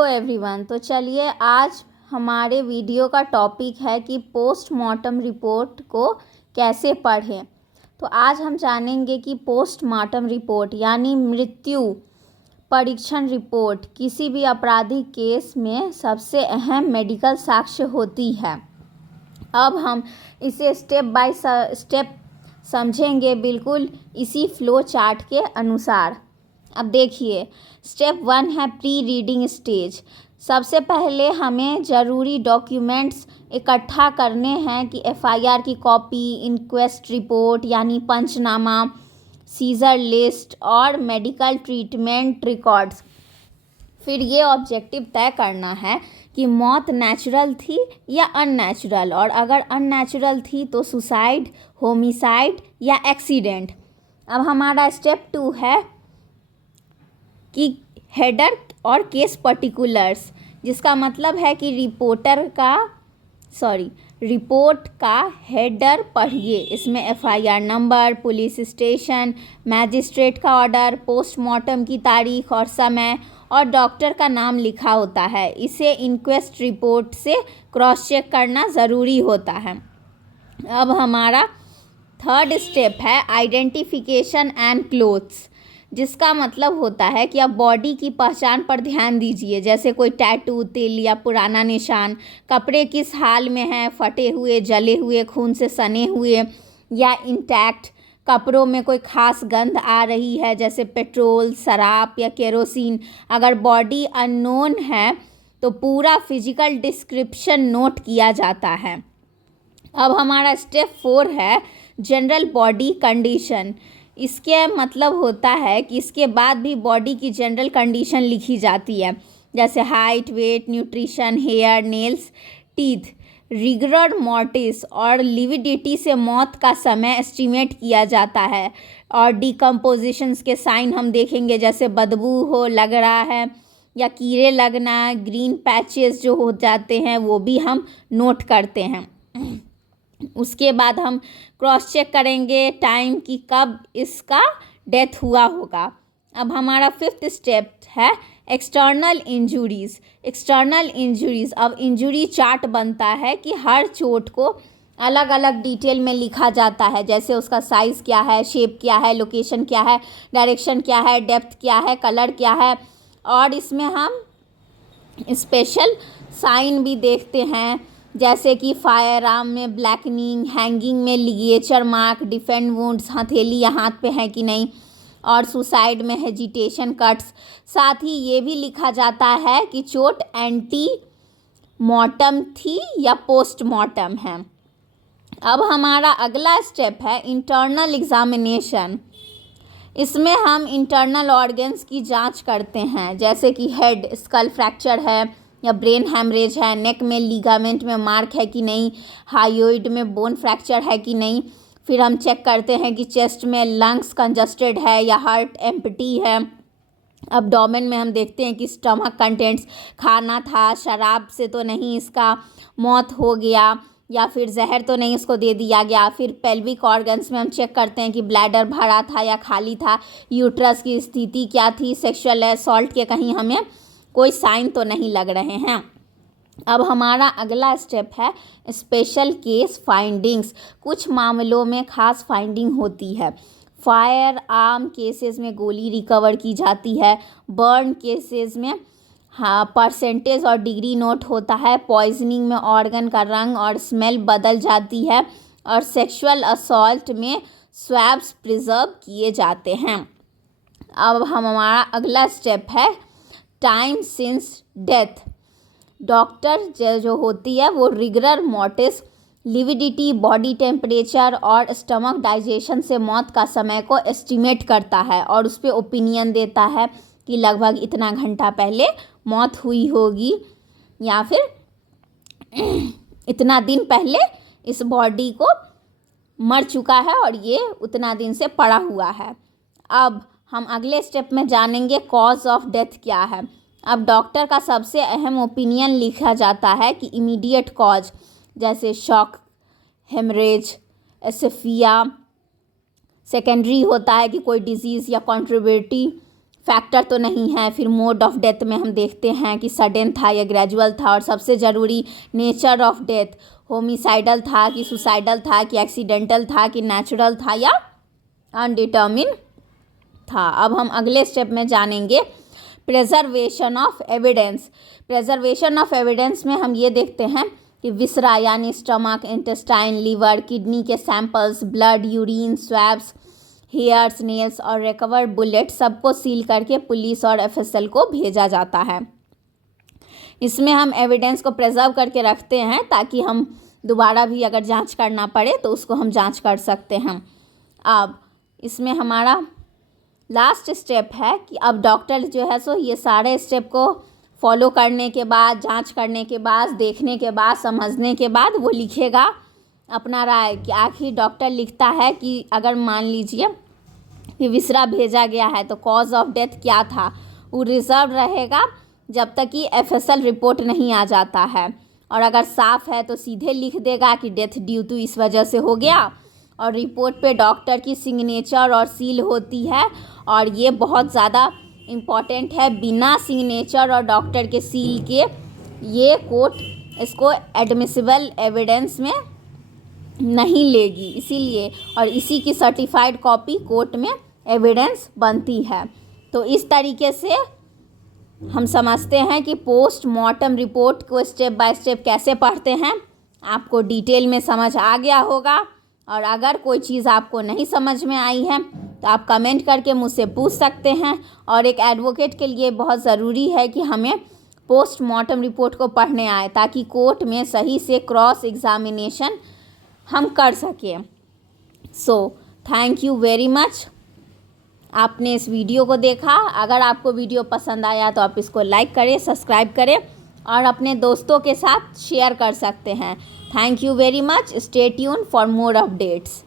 Hello everyone. तो चलिए आज हमारे वीडियो का टॉपिक है कि पोस्टमार्टम रिपोर्ट को कैसे पढ़ें। तो आज हम जानेंगे कि पोस्टमार्टम रिपोर्ट यानी मृत्यु परीक्षण रिपोर्ट किसी भी आपराधिक केस में सबसे अहम मेडिकल साक्ष्य होती है। अब हम इसे स्टेप बाय स्टेप समझेंगे, बिल्कुल इसी फ्लो चार्ट के अनुसार। अब देखिए, स्टेप 1 है प्री रीडिंग स्टेज। सबसे पहले हमें ज़रूरी डॉक्यूमेंट्स इकट्ठा करने हैं कि एफआईआर की कॉपी, इंक्वेस्ट रिपोर्ट यानी पंचनामा, सीजर लिस्ट और मेडिकल ट्रीटमेंट रिकॉर्ड्स। फिर ये ऑब्जेक्टिव तय करना है कि मौत नेचुरल थी या अननेचुरल, और अगर अननेचुरल थी तो सुसाइड, होमिसाइड या एक्सीडेंट। अब हमारा स्टेप 2 है कि हेडर और केस पर्टिकुलर्स, जिसका मतलब है कि रिपोर्ट का हेडर पढ़िए। इसमें FIR number, police station, magistrate का ऑर्डर, पोस्टमार्टम की तारीख और समय और डॉक्टर का नाम लिखा होता है। इसे इंक्वेस्ट रिपोर्ट से क्रॉस चेक करना ज़रूरी होता है। अब हमारा थर्ड स्टेप है आइडेंटिफिकेशन एंड क्लोथ्स, जिसका मतलब होता है कि आप बॉडी की पहचान पर ध्यान दीजिए, जैसे कोई टैटू, तिल या पुराना निशान। कपड़े किस हाल में हैं, फटे हुए, जले हुए, खून से सने हुए या इंटैक्ट। कपड़ों में कोई खास गंध आ रही है, जैसे पेट्रोल, शराब या केरोसिन। अगर बॉडी अननोन है तो पूरा फिजिकल डिस्क्रिप्शन नोट किया जाता है। अब हमारा स्टेप 4 है जनरल बॉडी कंडीशन। इसके मतलब होता है कि इसके बाद भी बॉडी की जनरल कंडीशन लिखी जाती है, जैसे height, weight, nutrition, hair, nails, teeth. Rigor mortis और लिविडिटी से मौत का समय एस्टिमेट किया जाता है, और डिकम्पोजिशंस के साइन हम देखेंगे, जैसे बदबू हो लग रहा है या कीड़े लगना, ग्रीन पैचेस जो हो जाते हैं वो भी हम नोट करते हैं। उसके बाद हम क्रॉस चेक करेंगे टाइम की कब इसका डेथ हुआ होगा। अब हमारा 5th स्टेप है एक्सटर्नल इंजुरीज़। अब इंजुरी चार्ट बनता है कि हर चोट को अलग अलग डिटेल में लिखा जाता है, जैसे उसका साइज़ क्या है, शेप क्या है, लोकेशन क्या है, डायरेक्शन क्या है, डेप्थ क्या है, कलर क्या है। और इसमें हम स्पेशल साइन भी देखते हैं, जैसे कि फायर आर्म में ब्लैकनिंग, हैंगिंग में लिगेचर मार्क, डिफेंड वुंड्स, हथेली या हाथ पे है कि नहीं, और सुसाइड में हेजिटेशन कट्स। साथ ही ये भी लिखा जाता है कि चोट एंटी मॉर्टम थी या पोस्टमार्टम है। अब हमारा अगला स्टेप है इंटरनल एग्जामिनेशन। इसमें हम इंटरनल ऑर्गन्स की जांच करते हैं, जैसे कि हेड, स्कल फ्रैक्चर है या ब्रेन हैमरेज है, नेक में लिगामेंट में मार्क है कि नहीं, हायोइड में बोन फ्रैक्चर है कि नहीं। फिर हम चेक करते हैं कि चेस्ट में लंग्स कंजस्टेड है या हार्ट एम्प्टी है। एब्डोमेन में हम देखते हैं कि स्टमक कंटेंट्स, खाना था, शराब से तो नहीं इसका मौत हो गया, या फिर जहर तो नहीं इसको दे दिया गया। फिर पेल्विक ऑर्गन्स में हम चेक करते हैं कि ब्लैडर भरा था या खाली था, यूट्रस की स्थिति क्या थी, सेक्सुअल असॉल्ट के कहीं हमें कोई साइन तो नहीं लग रहे हैं। अब हमारा अगला स्टेप है स्पेशल केस फाइंडिंग्स। कुछ मामलों में खास फाइंडिंग होती है। फायर आर्म केसेस में गोली रिकवर की जाती है। बर्न केसेस में परसेंटेज और डिग्री नोट होता है। पॉइजनिंग में ऑर्गन का रंग और स्मेल बदल जाती है, और सेक्सुअल असॉल्ट में स्वैब्स प्रिजर्व किए जाते हैं। अब हमारा अगला स्टेप है टाइम सिंस डेथ। डॉक्टर जो होती है वो rigor mortis, lividity, body temperature और स्टमक डाइजेशन से मौत का समय को एस्टिमेट करता है, और उस पर ओपिनियन देता है कि लगभग इतना घंटा पहले मौत हुई होगी, या फिर इतना दिन पहले इस बॉडी को मर चुका है और ये उतना दिन से पड़ा हुआ है। अब हम अगले स्टेप में जानेंगे कॉज ऑफ डेथ क्या है। अब डॉक्टर का सबसे अहम ओपिनियन लिखा जाता है कि इमीडिएट कॉज, जैसे शॉक, हेमरेज, एसेफिया। सेकेंडरी होता है कि कोई डिजीज़ या कॉन्ट्रीब्यूटरी फैक्टर तो नहीं है। फिर मोड ऑफ डेथ में हम देखते हैं कि सडन था या ग्रेजुअल था, और सबसे ज़रूरी नेचर ऑफ डेथ, होमिसाइडल था कि सुसाइडल था कि एक्सीडेंटल था कि नेचुरल था या अनडिटर्मिन था। अब हम अगले स्टेप में जानेंगे preservation of evidence. Preservation of evidence में हम ये देखते हैं कि विसरा यानी स्टमक, इंटेस्टाइन, लीवर, किडनी के samples, blood, urine, swabs, hairs, nails और रिकवर्ड बुलेट सबको सील करके पुलिस और एफएसएल को भेजा जाता है। इसमें हम एविडेंस को प्रिजर्व करके रखते हैं ताकि हम दोबारा भी अगर जांच करना पड़े तो उसको हम जांच कर सकते हैं। अब इसमें हमारा लास्ट स्टेप है कि अब डॉक्टर जो है सो ये सारे स्टेप को फॉलो करने के बाद, जांच करने के बाद, देखने के बाद, समझने के बाद वो लिखेगा अपना राय कि आखिर डॉक्टर लिखता है कि अगर मान लीजिए कि विसरा भेजा गया है तो कॉज ऑफ डेथ क्या था, वो रिजर्व रहेगा जब तक कि एफएसएल रिपोर्ट नहीं आ जाता है। और अगर साफ है तो सीधे लिख देगा कि डेथ ड्यू टू इस वजह से हो गया, और रिपोर्ट पे डॉक्टर की सिग्नेचर और सील होती है। और ये बहुत ज़्यादा इम्पॉर्टेंट है, बिना सिग्नेचर और डॉक्टर के सील के ये कोर्ट इसको एडमिसिबल एविडेंस में नहीं लेगी, इसीलिए, और इसी की सर्टिफाइड कॉपी कोर्ट में एविडेंस बनती है। तो इस तरीके से हम समझते हैं कि पोस्टमार्टम रिपोर्ट को स्टेप बाय स्टेप कैसे पढ़ते हैं। आपको डिटेल में समझ आ गया होगा, और अगर कोई चीज़ आपको नहीं समझ में आई है तो आप कमेंट करके मुझसे पूछ सकते हैं। और एक एडवोकेट के लिए बहुत ज़रूरी है कि हमें पोस्टमार्टम रिपोर्ट को पढ़ने आए ताकि कोर्ट में सही से क्रॉस एग्जामिनेशन हम कर सकें। So thank you very much, आपने इस वीडियो को देखा। अगर आपको वीडियो पसंद आया तो आप इसको लाइक करें, सब्सक्राइब करें और अपने दोस्तों के साथ शेयर कर सकते हैं। Thank you very much, stay tune for more updates.